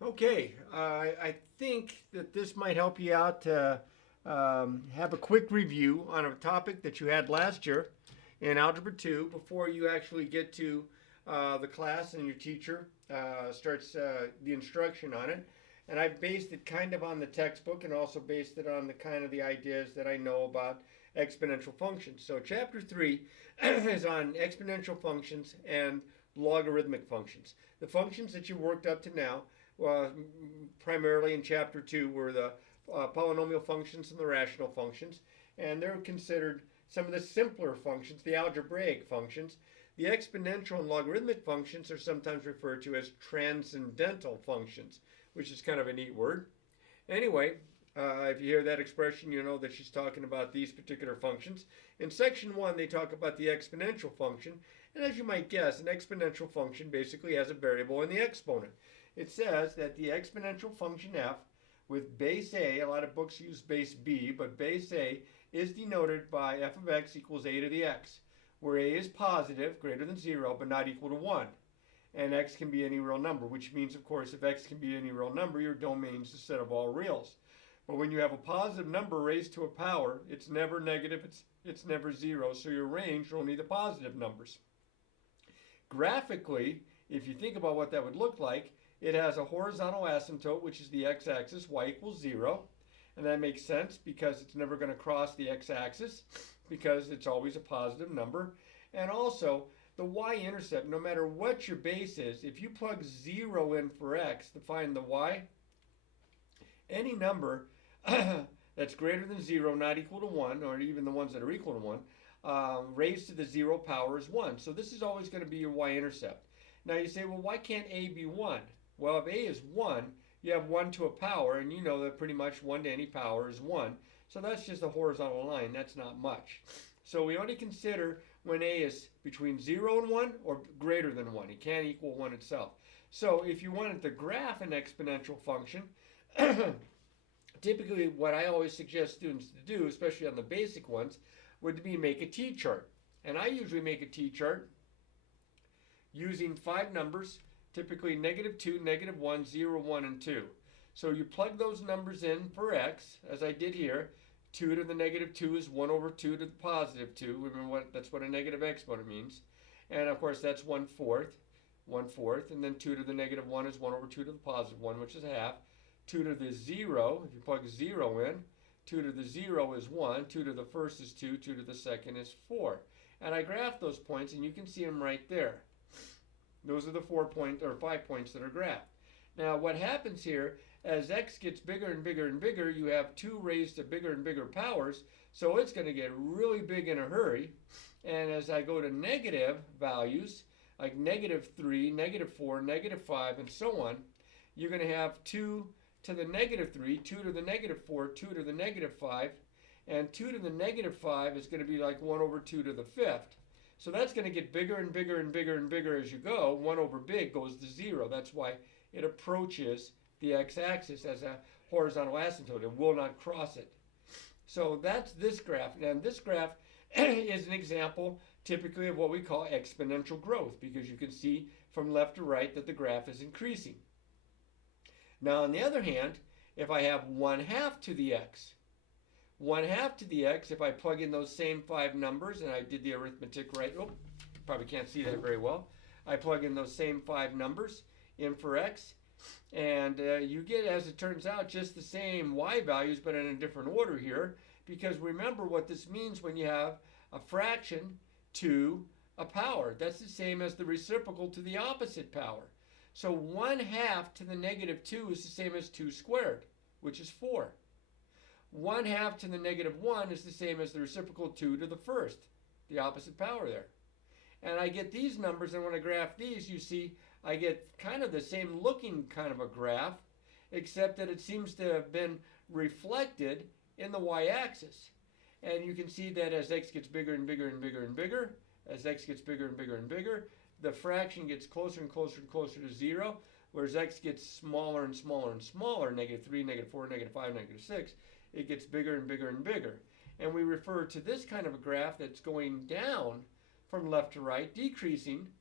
Okay, I think that this might help you out to have a quick review on a topic that you had last year in Algebra 2 before you actually get to the class and your teacher starts the instruction on it. And I've based it kind of on the textbook and also based it on the kind of the ideas that I know about exponential functions. So chapter 3 is on exponential functions and logarithmic functions. The functions that you worked up to now primarily in chapter 2 were the polynomial functions and the rational functions, and they're considered some of the simpler functions, the algebraic functions. The exponential and logarithmic functions are sometimes referred to as transcendental functions, which is kind of a neat word. Anyway, if you hear that expression, you know that she's talking about these particular functions. In section 1, they talk about the exponential function, and as you might guess, an exponential function basically has a variable in the exponent. It says that the exponential function f with base a lot of books use base b, but base a is denoted by f of x equals a to the x, where a is positive, greater than 0, but not equal to 1. And x can be any real number, which means, of course, if x can be any real number, your domain is the set of all reals. But when you have a positive number raised to a power, it's never negative, it's never 0, so your range are only the positive numbers. Graphically, if you think about what that would look like, it has a horizontal asymptote, which is the x-axis, y equals 0. And that makes sense because it's never going to cross the x-axis because it's always a positive number. And also, the y-intercept, no matter what your base is, if you plug 0 in for x to find the y, any number that's greater than 0, not equal to 1, or even the ones that are equal to 1, raised to the 0 power is 1. So this is always going to be your y-intercept. Now you say, well, why can't a be 1? Well, if a is 1, you have 1 to a power, and you know that pretty much 1 to any power is 1. So that's just a horizontal line. That's not much. So we only consider when a is between 0 and 1 or greater than 1. It can't equal 1 itself. So if you wanted to graph an exponential function, typically what I always suggest students to do, especially on the basic ones, would be make a t-chart. And I usually make a t-chart using 5 numbers, typically -2, -1, 0, 1, and 2. So you plug those numbers in for x, as I did here. 2 to the -2 is 1 over 2 to the positive 2. Remember, that's what a negative exponent means. And of course, that's 1/4. 1/4. And then 2 to the -1 is 1 over 2 to the positive 1, which is half. 2 to the 0, if you plug 0 in, 2 to the 0 is 1. 2 to the first is 2. 2 to the second is 4. And I graphed those points, and you can see them right there. Those are the 5 points that are graphed. Now, what happens here, as x gets bigger and bigger and bigger, you have 2 raised to bigger and bigger powers, so it's going to get really big in a hurry. And as I go to negative values, like -3, -4, -5, and so on, you're going to have 2 to the -3, 2 to the -4, 2 to the -5, and 2 to the -5 is going to be like 1 over 2 to the 5th. So that's going to get bigger and bigger and bigger and bigger as you go. 1 over big goes to 0. That's why it approaches the x-axis as a horizontal asymptote. It will not cross it. So that's this graph. And this graph is an example typically of what we call exponential growth, because you can see from left to right that the graph is increasing. Now, on the other hand, if I have 1/2 to the x, 1/2 to the x, if I plug in those same 5 numbers, and I did the arithmetic right, oh, probably can't see that very well. I plug in those same 5 numbers in for x, and you get, as it turns out, just the same y values, but in a different order here, because remember what this means when you have a fraction to a power. That's the same as the reciprocal to the opposite power. So 1/2 to the -2 is the same as 2 squared, which is 4. 1/2 to the -1 is the same as the reciprocal 2 to the first, the opposite power there. And I get these numbers, and when I graph these, you see I get kind of the same looking kind of a graph, except that it seems to have been reflected in the y-axis. And you can see that as x gets bigger and bigger and bigger and bigger, as x gets bigger and bigger and bigger, the fraction gets closer and closer and closer to 0, whereas x gets smaller and smaller and smaller, -3, -4, -5, -6, it gets bigger and bigger and bigger. And we refer to this kind of a graph that's going down from left to right, decreasing,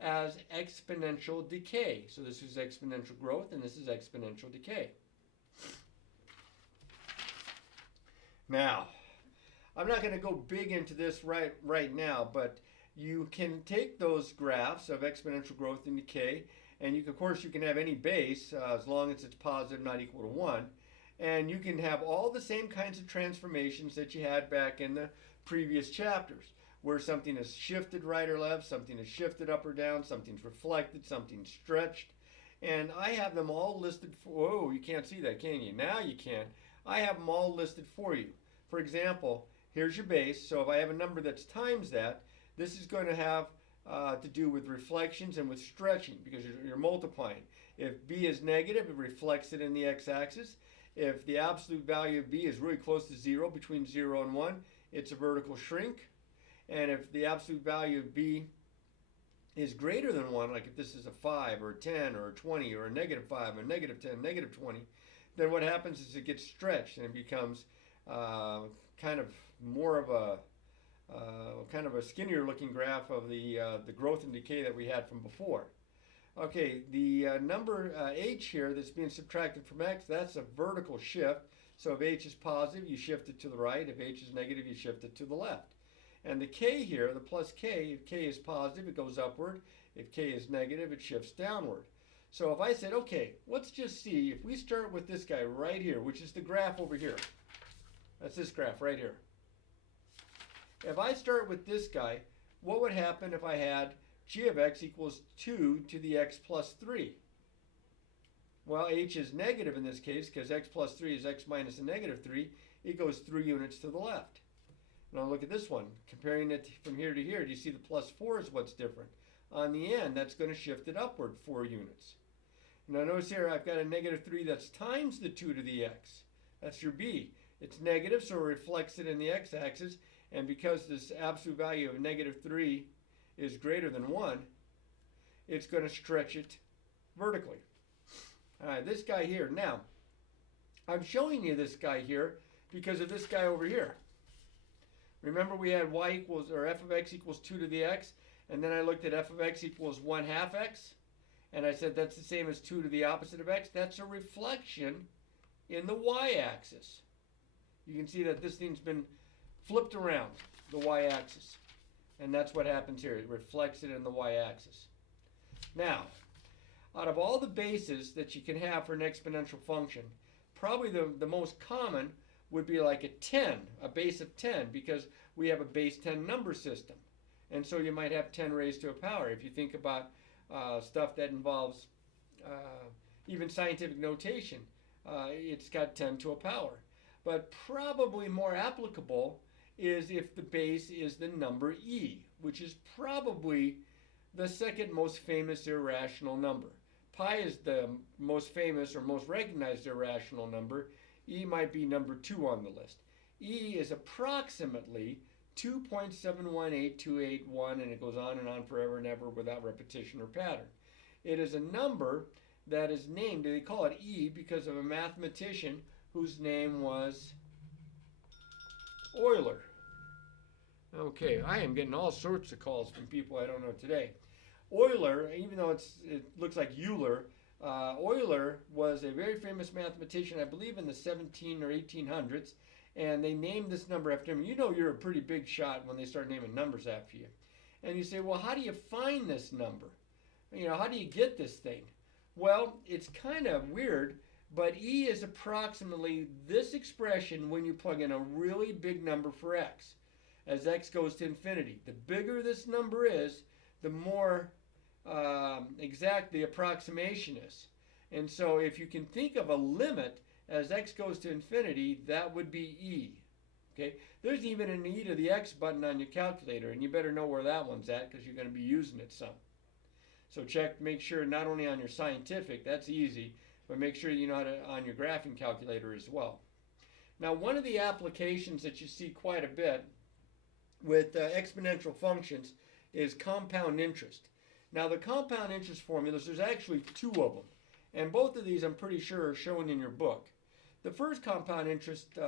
as exponential decay. So this is exponential growth and this is exponential decay. Now, I'm not going to go big into this right now, but you can take those graphs of exponential growth and decay, and of course you can have any base as long as it's positive, not equal to 1. And you can have all the same kinds of transformations that you had back in the previous chapters, where something is shifted right or left, something is shifted up or down, something's reflected, something's stretched. And I have them all listed for, oh, you can't see that, can you? Now you can. I have them all listed for you. For example, here's your base. So if I have a number that's times that, this is going to have to do with reflections and with stretching because you're multiplying. If b is negative, it reflects it in the x-axis. If the absolute value of b is really close to 0, between 0 and 1, it's a vertical shrink. And if the absolute value of b is greater than 1, like if this is a 5 or a 10 or a 20 or a negative 5 or a negative 10, negative 20, then what happens is it gets stretched and it becomes kind of more of a kind of a skinnier looking graph of the growth and decay that we had from before. Okay, the number h here that's being subtracted from x, that's a vertical shift. So if h is positive, you shift it to the right. If h is negative, you shift it to the left. And the k here, the plus k, if k is positive, it goes upward. If k is negative, it shifts downward. So if I said, okay, let's just see, if we start with this guy right here, which is the graph over here. That's this graph right here. If I start with this guy, what would happen if I had g of x equals 2 to the x plus 3? Well, h is negative in this case because x plus 3 is x minus a negative 3. It goes 3 units to the left. Now look at this one. Comparing it from here to here, do you see the plus 4 is what's different? On the end, that's going to shift it upward 4 units. Now notice here I've got a negative 3 that's times the 2 to the x. That's your b. It's negative, so it reflects it in the x-axis. And because this absolute value of negative 3 is greater than 1, it's going to stretch it vertically. All right, this guy here. Now, I'm showing you this guy here because of this guy over here. Remember we had y equals, or f of x equals 2 to the x, and then I looked at f of x equals 1/2 x, and I said that's the same as 2 to the opposite of x. That's a reflection in the y-axis. You can see that this thing's been flipped around, the y-axis. And that's what happens here. It reflects it in the y-axis. Now, out of all the bases that you can have for an exponential function, probably the most common would be like a 10, a base of 10, because we have a base 10 number system. And so you might have 10 raised to a power. If you think about stuff that involves even scientific notation, it's got 10 to a power. But probably more applicable is if the base is the number e, which is probably the second most famous irrational number. Pi is the most famous or most recognized irrational number. E might be number 2 on the list. E is approximately 2.718281, and it goes on and on forever and ever without repetition or pattern. It is a number that is named, they call it E because of a mathematician whose name was Euler. Okay, I am getting all sorts of calls from people I don't know today. Euler, even though it looks like Euler, Euler was a very famous mathematician, I believe in the 17 or 1800s, and they named this number after him. You know you're a pretty big shot when they start naming numbers after you. And you say, well, how do you find this number? You know, how do you get this thing? Well, it's kind of weird, but E is approximately this expression when you plug in a really big number for x, as x goes to infinity. The bigger this number is, the more exact the approximation is. And so if you can think of a limit as x goes to infinity, that would be E. Okay? There's even an E to the x button on your calculator, and you better know where that one's at because you're going to be using it some. So check, make sure not only on your scientific, that's easy, but make sure you know how to on your graphing calculator as well. Now, one of the applications that you see quite a bit with exponential functions is compound interest. Now, the compound interest formulas, there's actually 2 of them, and both of these I'm pretty sure are shown in your book. The first compound interest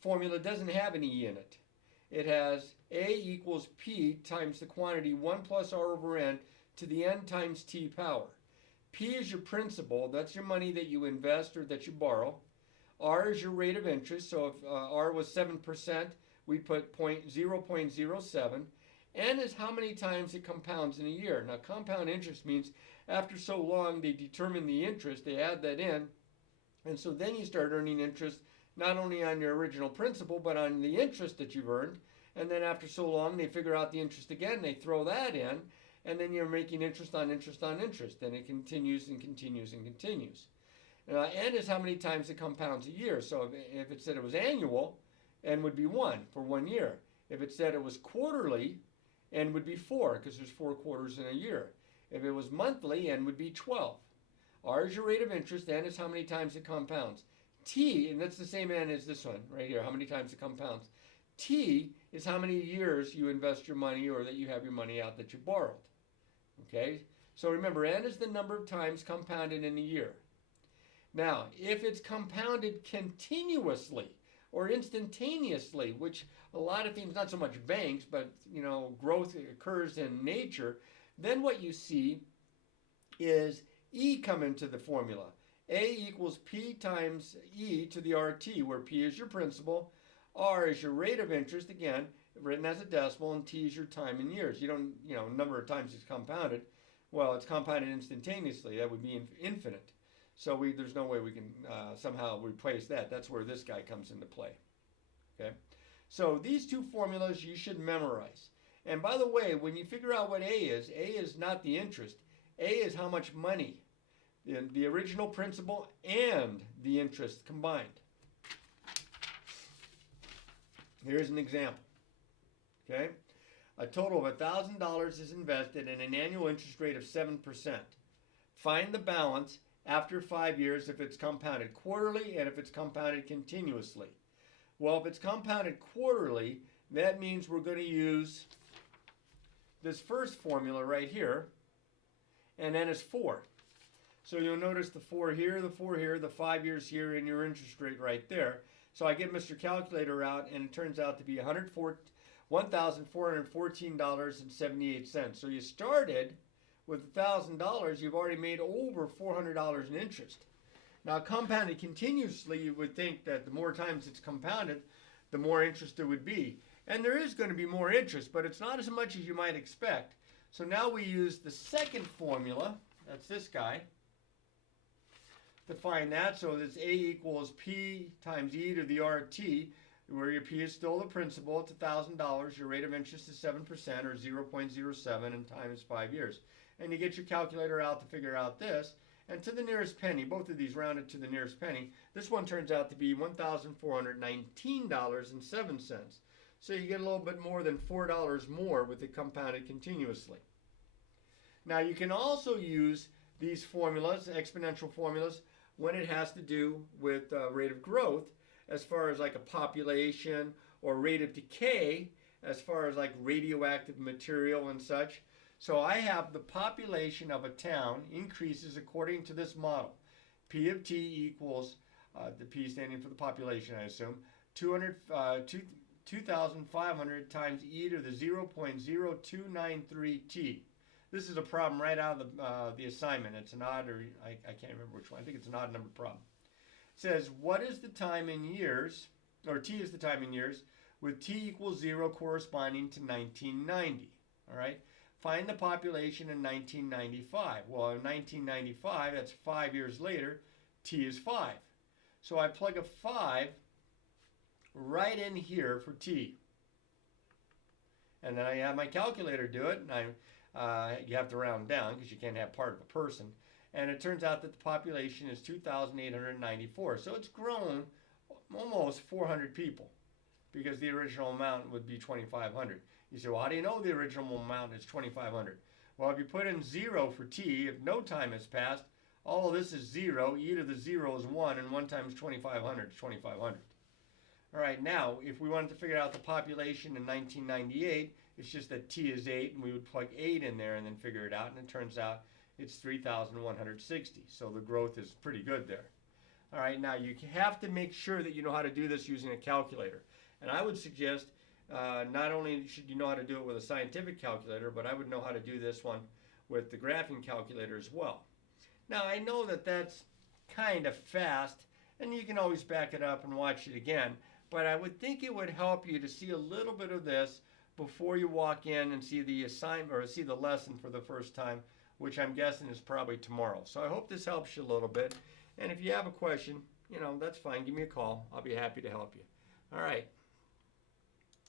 formula doesn't have an E in it. It has A equals P times the quantity 1 plus R over N to the n times t power. P is your principal. That's your money that you invest or that you borrow. R is your rate of interest. So if R was 7%, we put 0.07. N is how many times it compounds in a year. Now, compound interest means after so long, they determine the interest. They add that in. And so then you start earning interest not only on your original principal, but on the interest that you've earned. And then after so long, they figure out the interest again. They throw that in. And then you're making interest on interest on interest. And it continues and continues and continues. N is how many times it compounds a year. So if it said it was annual, N would be 1 for 1 year. If it said it was quarterly, N would be 4 because there's 4 quarters in a year. If it was monthly, N would be 12. R is your rate of interest. N is how many times it compounds. T, and that's the same N as this one right here, how many times it compounds. T is how many years you invest your money or that you have your money out that you borrowed. Okay, so remember, N is the number of times compounded in a year. Now, if it's compounded continuously or instantaneously, which a lot of things, not so much banks, but growth occurs in nature, then what you see is E come into the formula. A equals P times E to the RT, where P is your principal, R is your rate of interest, again, written as a decimal, and T is your time in years. You don't, number of times it's compounded. Well, it's compounded instantaneously. That would be infinite. So there's no way we can somehow replace that. That's where this guy comes into play. Okay? So these two formulas you should memorize. And by the way, when you figure out what A is not the interest. A is how much money, the original principal and the interest combined. Here's an example. Okay? A total of $1,000 is invested at an annual interest rate of 7%. Find the balance after 5 years if it's compounded quarterly and if it's compounded continuously. Well, if it's compounded quarterly, that means we're going to use this first formula right here, and then it's 4. So you'll notice the 4 here, the 4 here, the 5 years here, and your interest rate right there. So I get Mr. Calculator out, and it turns out to be $1,414.78. So you started with $1,000, you've already made over $400 in interest. Now, compounded continuously, you would think that the more times it's compounded, the more interest there would be. And there is going to be more interest, but it's not as much as you might expect. So now we use the second formula, that's this guy, to find that. So this A equals P times E to the RT, where your P is still the principal. It's $1,000. Your rate of interest is 7% or 0.07, and time is 5 years. And you get your calculator out to figure out this. And to the nearest penny, both of these rounded to the nearest penny, this one turns out to be $1,419.07. So you get a little bit more than $4 more with it compounded continuously. Now you can also use these formulas, exponential formulas, when it has to do with rate of growth, as far as like a population, or rate of decay, as far as like radioactive material and such. So I have the population of a town increases according to this model. P of T equals, the P standing for the population, I assume, 2,500 times e to the 0.0293 t. This is a problem right out of the assignment. It's an odd, or I can't remember which one. I think it's an odd number problem. It says, what is the time in years, or t is the time in years, with t equals 0 corresponding to 1990. All right? Find the population in 1995. Well, in 1995, that's 5 years later, t is 5. So I plug a 5 right in here for t. And then I have my calculator do it, and you have to round down because you can't have part of a person. And it turns out that the population is 2,894. So it's grown almost 400 people because the original amount would be 2,500. You say, well, how do you know the original amount is 2,500? Well, if you put in 0 for t, if no time has passed, all of this is 0. E to the 0 is 1, and 1 times 2,500 is 2,500. All right, now, if we wanted to figure out the population in 1998, it's just that t is 8, and we would plug 8 in there and then figure it out, and it turns out it's 3,160. So the growth is pretty good there. All right, now you have to make sure that you know how to do this using a calculator. And I would suggest not only should you know how to do it with a scientific calculator, but I would know how to do this one with the graphing calculator as well. Now, I know that that's kind of fast, and you can always back it up and watch it again, but I would think it would help you to see a little bit of this before you walk in and see the assignment or see the lesson for the first time, which I'm guessing is probably tomorrow. So I hope this helps you a little bit. And if you have a question, that's fine. Give me a call. I'll be happy to help you. All right.